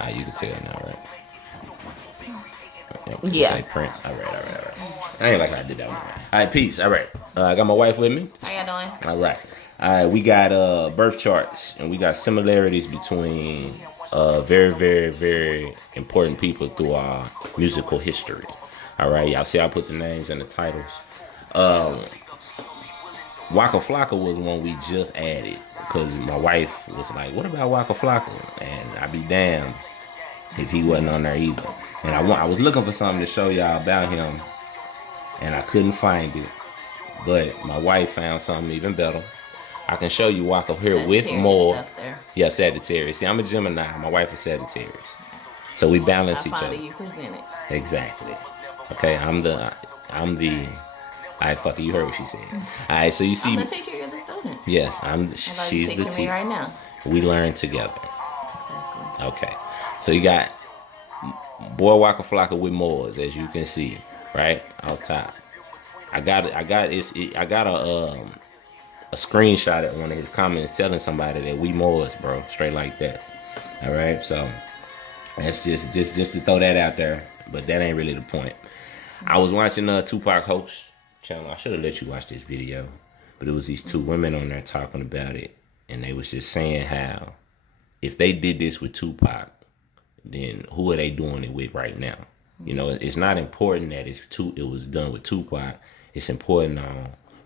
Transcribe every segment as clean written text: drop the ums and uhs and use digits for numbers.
You can tell now, right? Yeah. Say Prince. All right. I ain't like how I did that one. All right, peace. All right. I got my wife with me. How y'all doing? All right. All right, we got birth charts, and we got similarities between very, very, very important people through our musical history. All right, y'all see I put the names and the titles. Waka Flocka was one we just added because my wife was like, "What about Waka Flocka?" And I'd be damned if he wasn't on there either. And I was looking for something to show y'all about him, and I couldn't find it. But my wife found something even better. I can show you Waka here with more. Stuff there. Yeah, Sagittarius. See, I'm a Gemini. My wife is Sagittarius. So we balance each other. You present it. Exactly. Okay, I'm the. I fuck it, you heard what she said. All right, so you see. I'm the teacher. You're the student. Yes, she's the teacher. Me right now. We learn together. Okay, so you got boy Waka Flocka with Moors, as you can see, right out top. I got a screenshot at one of his comments telling somebody that we Moors, bro, straight like that. All right, so that's just to throw that out there, but that ain't really the point. I was watching Tupac host channel. I should have let you watch this video, but it was these two women on there talking about it, and they was just saying how if they did this with Tupac, then who are they doing it with right now? You know, it's not important that it was done with Tupac. It's important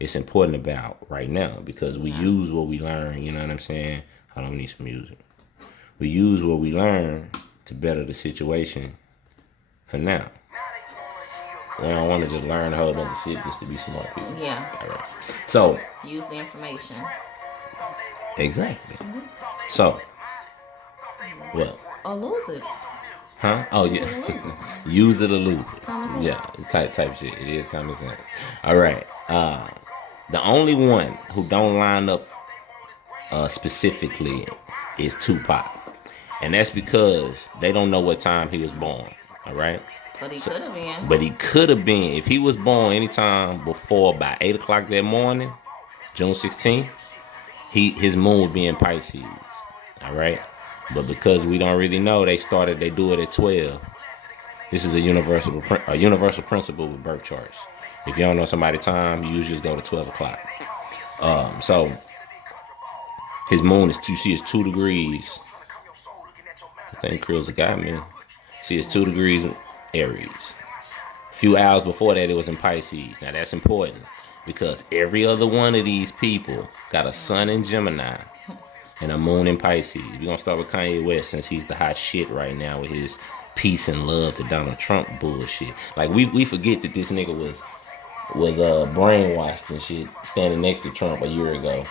about right now because we use what we learn. You know what I'm saying? Hold on, we need some music. We use what we learn to better the situation for now. We don't want to just learn a whole bunch of shit just to be smart people. Yeah. All right. So use the information. Exactly. So what? Or lose it. Huh? Oh yeah. Use it or lose it. Common sense. Yeah, type shit. It is common sense. All right. The only one who don't line up specifically is Tupac, and that's because they don't know what time he was born. All right. But he could have been. But he could have been if he was born anytime before about 8 o'clock that morning, June 16th. His moon would be in Pisces. All right. But because we don't really know, they do it at 12. This is a universal principle with birth charts. If you don't know somebody's time, you usually just go to 12 o'clock. So his moon is 2 degrees. I think Krill's a guy, man. See, it's 2 degrees Aries. A few hours before that, it was in Pisces. Now that's important because every other one of these people got a sun in Gemini and a moon in Pisces. We're going to start with Kanye West since he's the hot shit right now with his peace and love to Donald Trump bullshit. Like, we forget that this nigga was brainwashed and shit standing next to Trump a year ago.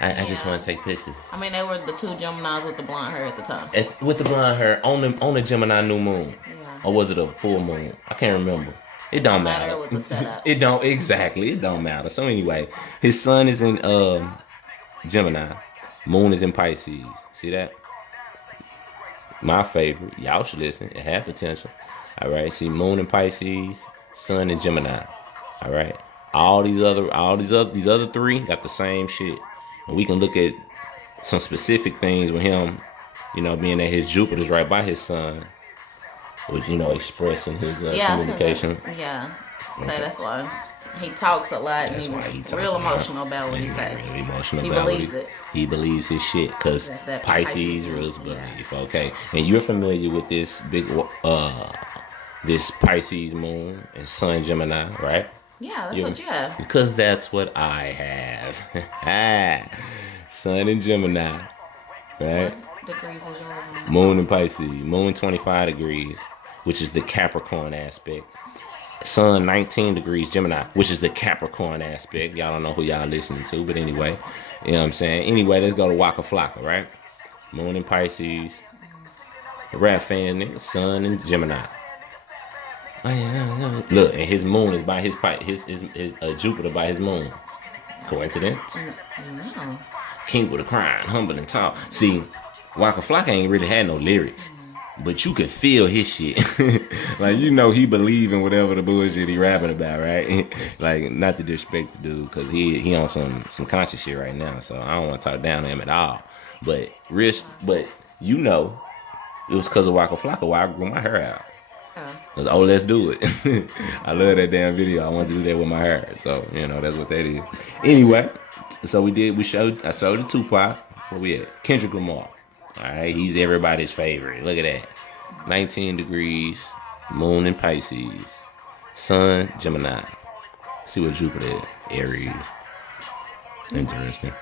I just want to take pictures. I mean, they were the two Geminis with the blonde hair at the time. With the blonde hair on the Gemini new moon. Yeah. Or was it a full moon? I can't remember. It don't matter. It was a setup. It don't matter. So anyway, his sun is in Gemini. Moon is in Pisces. See that? My favorite. Y'all should listen. It had potential. All right. See, moon in Pisces, sun in Gemini. All right. These other three got the same shit. And we can look at some specific things with him, you know, being that his Jupiter's right by his sun, which, you know, expressing his communication. So that's why he talks a lot. That's why he's real emotional about what he says. Really emotional he about believes it. He believes his shit because Pisces rules belief. Okay, and you're familiar with this this Pisces moon and Sun Gemini, right? Yeah, that's what you have. Because that's what I have. Sun and Gemini, right? What degrees is your moon in Pisces? Moon 25 degrees, which is the Capricorn aspect. Sun 19 degrees Gemini, which is the Capricorn aspect. Y'all don't know who y'all listening to, but anyway, you know what I'm saying? Anyway, let's go to Waka Flocka, right? Moon in Pisces. The rap fan, nigga. Sun and Gemini. Look, and his moon is by his Jupiter by his moon. Coincidence? No. King with a crown, humble and tall. See, Waka Flocka ain't really had no lyrics, but you can feel his shit. Like, you know, he believe in whatever the bullshit he rapping about, right? Like, not to disrespect the dude, because he on some conscious shit right now, so I don't want to talk down to him at all. But you know, It was because of Waka Flocka why I grew my hair out. Cause, oh, let's do it. I love that damn video. I want to do that with my hair. So, that's what that is. Anyway, so I showed the Tupac. Where we at? Kendrick Lamar. All right, he's everybody's favorite. Look at that. 19 degrees, moon in Pisces, sun, Gemini. See what Jupiter is. Aries. Interesting.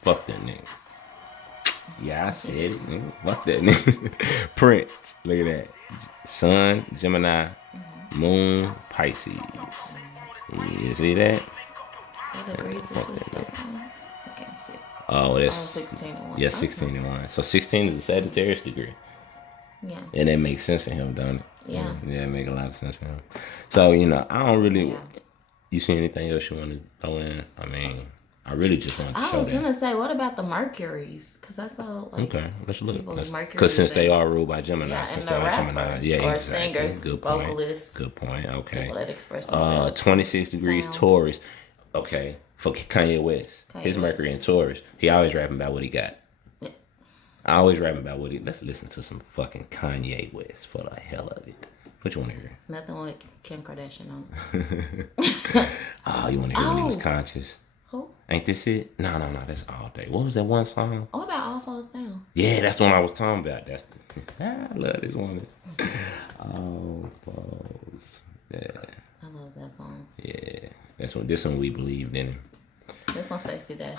Fuck that nigga. Yeah, I said it, nigga. Fuck that nigga. Prince. Look at that. Sun, Gemini, moon, Pisces. You see that? What degrees is this? I can't see. Oh, that's 16 and 1. Yeah, 16 and 1. So 16 is a Sagittarius degree. Yeah. And that makes sense for him, don't it? Yeah. Yeah, it makes a lot of sense for him. So, I don't really... Yeah. You see anything else you want to throw in? I mean, I really just want to show that. I was going to say, what about the Mercuries? Because I saw, okay, let's look. Because since they are ruled by Gemini. Yeah, since and the rappers, Gemini. Yeah, or exactly. singers, good vocalists. Good point. Okay. People that express themselves. 26 degrees Taurus. Okay, for Kanye West. His Mercury in Taurus. He always rapping about what he got. Yeah. I always rapping about what he... Let's listen to some fucking Kanye West for the hell of it. What you want to hear? Nothing with Kim Kardashian on. Oh, you want to hear when he was conscious? Who? Ain't this it? No, that's all day. What was that one song? What about All Falls Down? Yeah, that's the one I was talking about. I love this woman. All Falls. Yeah. I love that song. Yeah. This one we believed in him. This one Stacey Dash.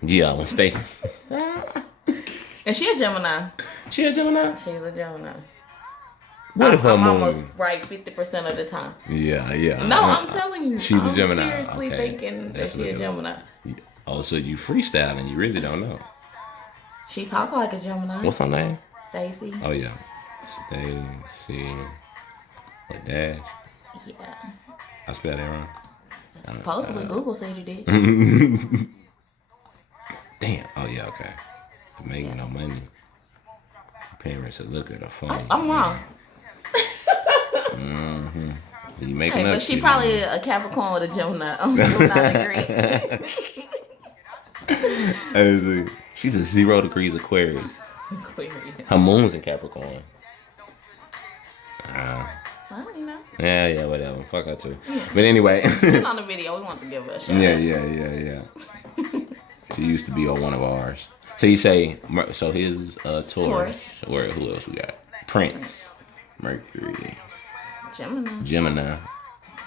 Yeah, when Stacey. And she a Gemini. She a Gemini? She's a Gemini. What if her I'm moon? almost right 50% of the time. Yeah. No, I'm telling you. She's a Gemini. I'm seriously thinking that she's a Gemini. Oh, so you freestyling. You really don't know. She talk like a Gemini. What's her name? Stacey. Oh, yeah. Stacey. What, Dash? Yeah. I spelled that wrong. Supposedly Google said you did. Damn. Oh, yeah, okay. Making no money. Parents are looking at her phone. I'm wrong. Mm-hmm. You making up but she probably a Capricorn with a Gemini. She's a 0 degrees Aquarius. Her moon's in Capricorn. Well, Yeah, whatever. Fuck her too. Yeah. But anyway. She's on the video. We want to give her a shout out. Yeah. She used to be on one of ours. So you say, so his Taurus. Who else we got? Prince. Mercury. Gemini.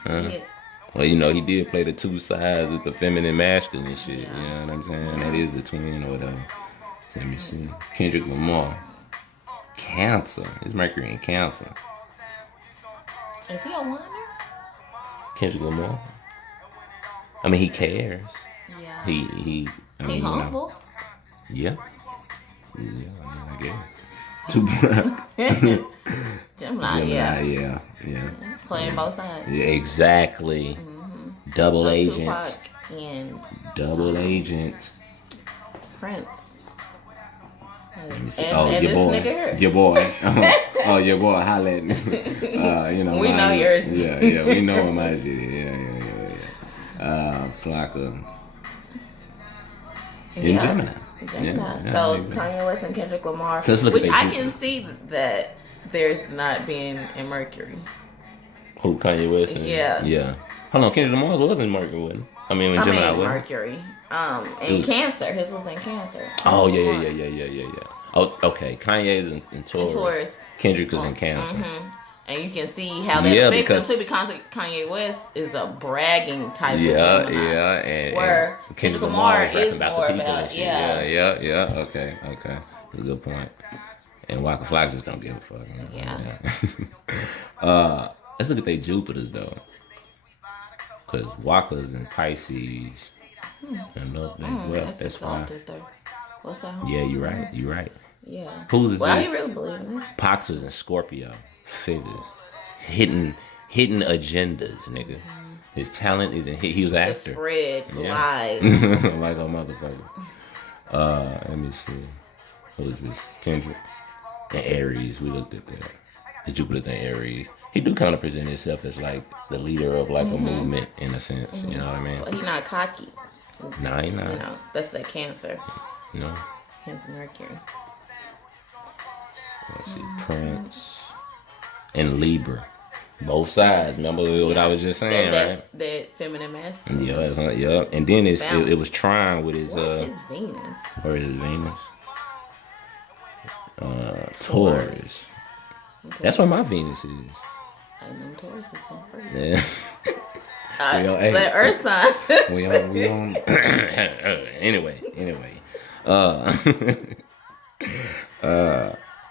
Well, he did play the two sides with the feminine, masculine and shit. Yeah. You know what I'm saying? That is the twin or whatever. So let me see. Kendrick Lamar. Cancer. His Mercury in Cancer. Is he a whiner? Kendrick Lamar. I mean, he cares. Yeah. He humble. Yeah, I guess. Tupac. Gemini, yeah. Playing both sides. Yeah, exactly. Mm-hmm. Double agent. Tupac and double agent. Prince. Let me see. And your boy. Your boy. Your boy. Holla at me. We know yours. Yeah. We know my shit. Yeah. Flocka. In Gemini. Yeah, so Kanye West and Kendrick Lamar, which I can see that there's not being in Mercury. Who, Kanye West? Yeah. Hold on, Kendrick Lamar was in Mercury, wasn't he? I mean, when Gemini was Mercury. In Cancer. His was in Cancer. Oh, yeah. Oh, okay. Kanye is in Taurus. Kendrick is in Cancer. Mm-hmm. And you can see how that affects him too, because Kanye West is a bragging type of Gemini. And where Kendrick Lamar is more about Yeah. Okay. That's a good point. And Waka Flocka just don't give a fuck. Yeah. Let's look at their Jupiters though, because Waka's in Pisces. That's fine. What's that? Yeah, you're right. Yeah. Who's well, you really believe in this? Pox is in Scorpio. Figures. Hidden agendas, nigga. Mm-hmm. His talent is in... He was an actor. Spread lies. Like a motherfucker. Let me see. Who is this? Kendrick. And Aries. We looked at that. His Jupiter's in Aries. He do kind of present himself as like the leader of like a movement in a sense. Mm-hmm. You know what I mean? Well, he's not cocky. Nah, he not. That's that Cancer. No. Cancer Mercury. and Libra. Both sides. Remember what I was just saying, right? That feminine masculine. Yeah. And then it was trying with his Where's his Venus? Where is his Venus? Taurus. Okay. That's where my Venus is. And them Taurus is so pretty. Yeah. The Earth sign. we on. Anyway.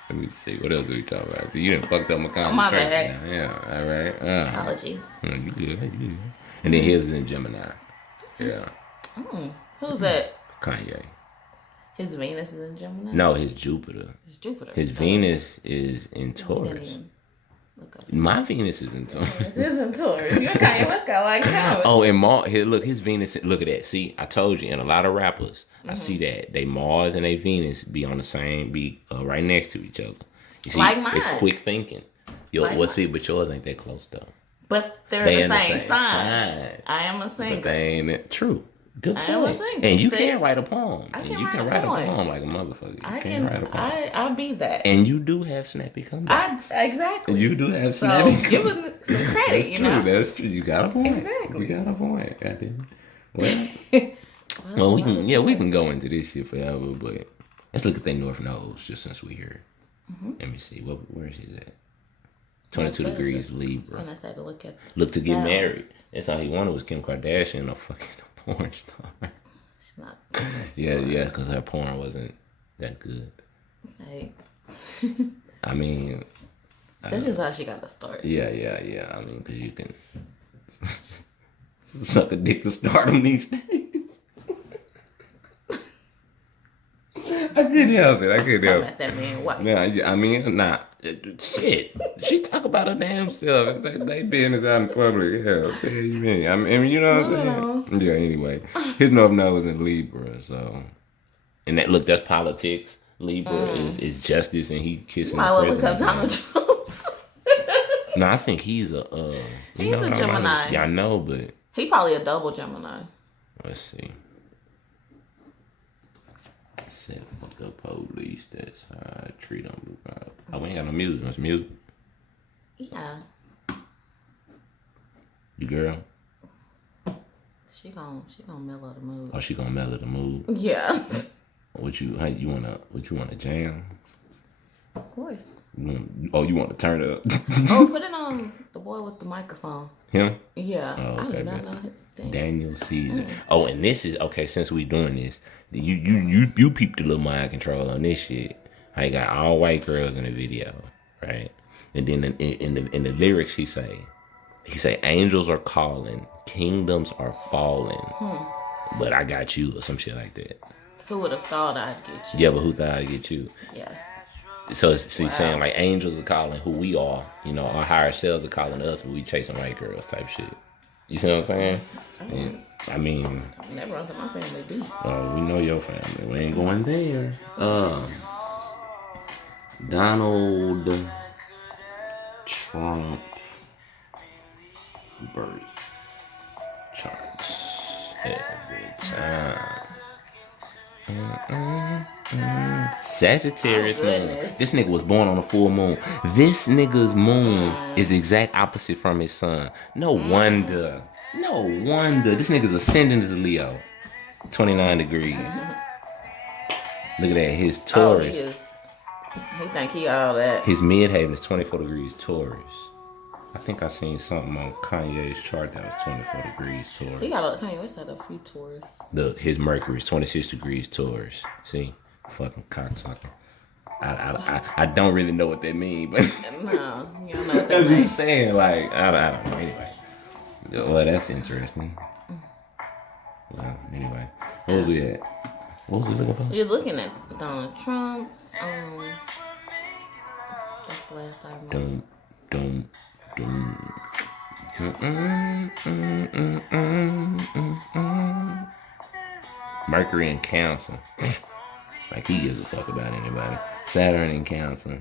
Let me see. What else are we talking about? You done fucked up my concentration. My bad. Yeah. All right. Apologies. You good. And then his is in Gemini. Yeah. Who's that? Kanye. His Venus is in Gemini? No, his Jupiter. His Venus is in Taurus. My Venus is in Taurus. This is in Taurus. You Kanye West got like that. Oh, and his Venus. Look at that. See, I told you. And a lot of rappers, I see that they Mars and they Venus be on the same, right next to each other. You see, like mine. It's quick thinking. See, but yours ain't that close though. But they're the same sign. I am a singer. But they ain't true. Good point. I am a singer. And you can write a poem. You can write a poem like a motherfucker. I can write a poem. I'll be that. And you do have snappy comebacks. Exactly. You do have snappy comebacks. Give it some credit, That's true. You got a point. Exactly. You got a point. Goddamn. Well, we can go into this shit forever, but let's look at that North Nose just since we here. Let me see. Where is he at? 22 degrees Libra. And I said to look to get married. That's all he wanted was Kim Kardashian, a fucking porn star. She's not. Yeah, because her porn wasn't that good. Hey. I mean. This is how she got the start. Yeah. I mean, because you can suck a dick to stardom these days. I couldn't help it. That man, what? Yeah, I mean, shit. She talk about her damn self. They business out in public. Yeah, what the hell you mean? I mean, you know what I'm saying? Yeah. Anyway, his North Node is in Libra, so and that's politics. Libra is justice, and he kissing. Might well look up Donald Trump. No, I think he's a. He's a Gemini. Yeah, I know, but he probably a double Gemini. Let's see. Set fuck up police. That's how I treat them. Oh, we ain't got no music. It's mute. Yeah. You girl. She gon' mellow the mood. Oh, she gonna mellow the mood. Yeah. What you wanna jam? Of course. You want to turn up? Put it on the boy with the microphone. Him? Yeah. Oh, okay, I do not know his name. Daniel Caesar. Oh, and this is okay. Since we doing this, you peeped a little mind control on this shit. I got all white girls in the video, right? And then in the lyrics, he say, angels are calling, kingdoms are falling, but I got you, or some shit like that. Who would have thought I'd get you? Yeah, but who thought I'd get you? Yeah. So it's saying like angels are calling who we are, our higher selves are calling us, but we chasing white girls type shit. You see what I'm saying? And, I mean, that runs in my family, dude. We know your family. We ain't going there. Donald Trump birth charts every time. Sagittarius moon. This nigga was born on a full moon. This nigga's moon is the exact opposite from his sun. No wonder. This nigga's ascendant is a Leo. 29 degrees. Look at that. His Taurus. He think he all that. His midhaven is 24 degrees Taurus. I think I seen something on Kanye's chart that was 24 degrees Taurus. Kanye West had a few Taurus. Look, his Mercury is 26 degrees Taurus. See? Fucking cocksucker. I don't really know what that means, but no, you don't know what that means. I'm just saying, like, I don't know. Anyway. Well, that's interesting. Well, anyway. What was we at? What was we looking for? You're looking at Donald Trump's, that's the last I remember. Mercury in Cancer. Like he gives a fuck about anybody. Saturn in Cancer.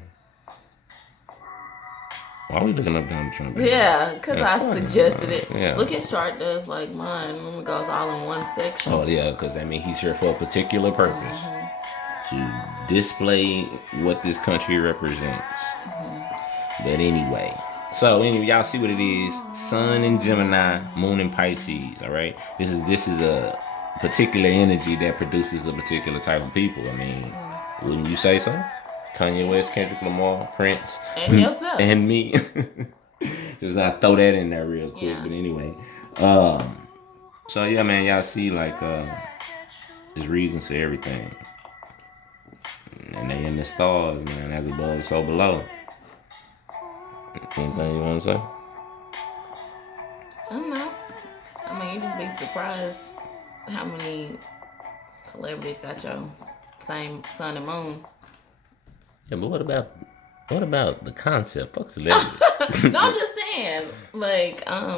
Why are we looking up Donald Trump? Yeah, because I suggested it. Yeah. Look, his chart does like mine. It goes all in one section. Oh, yeah, because I mean, he's here for a particular purpose. To display what this country represents. But anyway. So anyway, y'all see what it is. Sun in Gemini, Moon in Pisces. All right. This is a particular energy that produces a particular type of people. I mean, wouldn't you say so? Kanye West, Kendrick Lamar, Prince, and yourself, and me. Just not throw that in there real quick. Yeah. But anyway, so yeah, man, y'all see like there's reasons for everything, and they in the stars, man. As above, so below. Anything you want to say? I don't know. I mean, you just be surprised how many celebrities got your same sun and moon. Yeah, but what about the concept? Fuck celebrities. No, I'm just saying. Like, I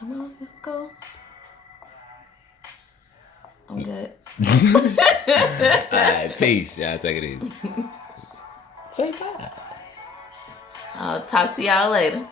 know, let's go. I'm good. Alright, peace. Y'all take it easy. Say bye. I'll talk to y'all later.